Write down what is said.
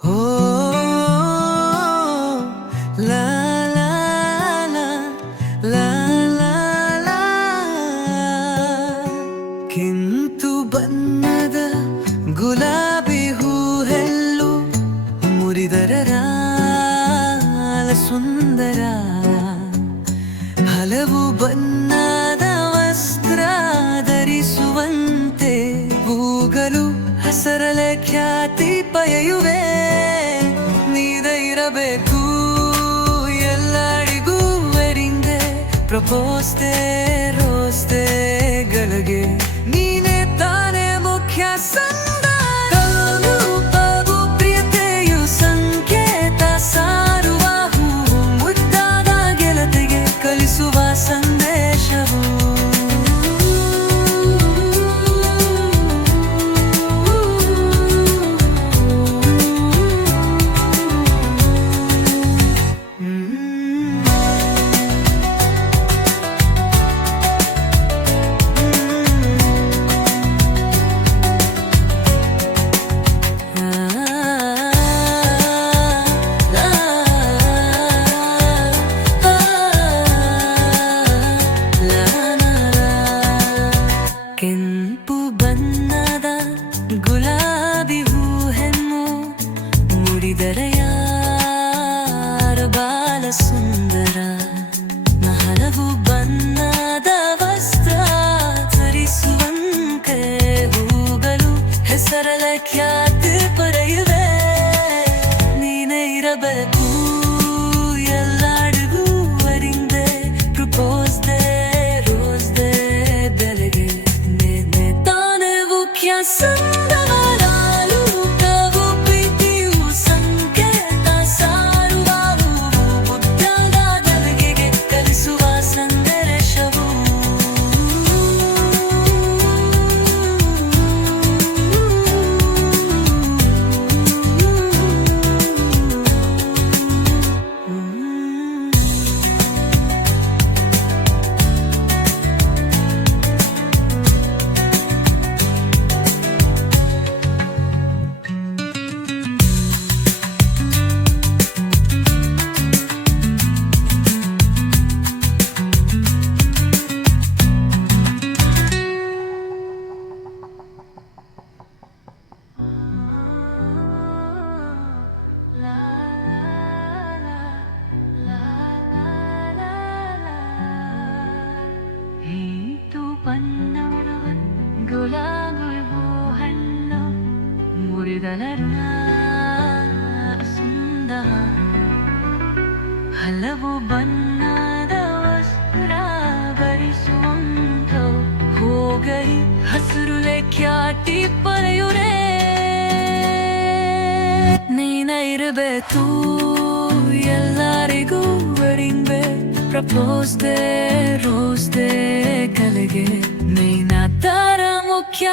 Oh, la la la la la la ಕೆಂಪು ಬಣ್ಣದ ಗುಲಾಬಿ ಹೂವೆಲ್ಲು ಮುರಿದರ ಸುಂದರ ಹಲವು ಬಣ್ಣದ ವಸ್ತ್ರ ಧರಿಸುವಂತೆ ಹೂಗಳು ಹಸರಳ ಖ್ಯಾತಿ ಪಡೆಯುವೆ ನೀರಬೇಕು ಎಲ್ಲರಿಗೂ ವರಿಂದೆ ಪ್ರಪೋಸ್ ದೇ ರೋಸ್ ದೇ ಗಳಿಗೆ ನೀನೇ ತಾನೇ ಮುಖ್ಯ ಸಂದೇಶವು ಕೆಂಪು ಬಣ್ಣದ ಗುಲಾಬಿ ಹೂವನ್ನು ಮುಡಿದರೆ ಯಾರ ಬಾಲ ಸುಂದರ ಹಲವು ಬಣ್ಣದ ವಸ್ತ್ರ ಧರಿಸುವಂತೆ ಹೂಗಳು ಹೆಸರಳ ಖ್ಯಾತಿ ಪಡೆಯುವೆ ನೀನೇ ಇರಬೇಕು ಎಲ್ಲರಿಗೂ ವರಿಂದೆ ಪ್ರಪೋಸ್ ದೇ ರೋಸ್ ದೇ ಬೆಲೆಗೆ ಸಂದವರಾಲು ಕವು ಪ್ರೀತಿಯು ಸಂಕೇತ ಸಾರುವ ಮುದ್ದಾದ ಗಳಿಗೆ ಕಲಿಸುವ ಸಂದೇಶವು ಗುಲಾಬಿ ಹೂವನ್ನು ಮುರಿದರ ಸುಂದರ ಹಲವು ಬಣ್ಣದ ವಸ್ತ್ರ ಧರಿಸುವಂತ ಹೋಗಲಿ ಹಸಿರುಳೆ ಖ್ಯಾತಿ ಪಡೆಯುರೆ ನೀನ ಇರಬೇಕು ಎಲ್ಲರಿಗೂ ವರಿಂದೆ ಪ್ರಪೋಸ್ ದೇ ರೋಸ್ ದೇ ಕಲೆಗೆ ನೀನ ತರ ಮುಖ್ಯ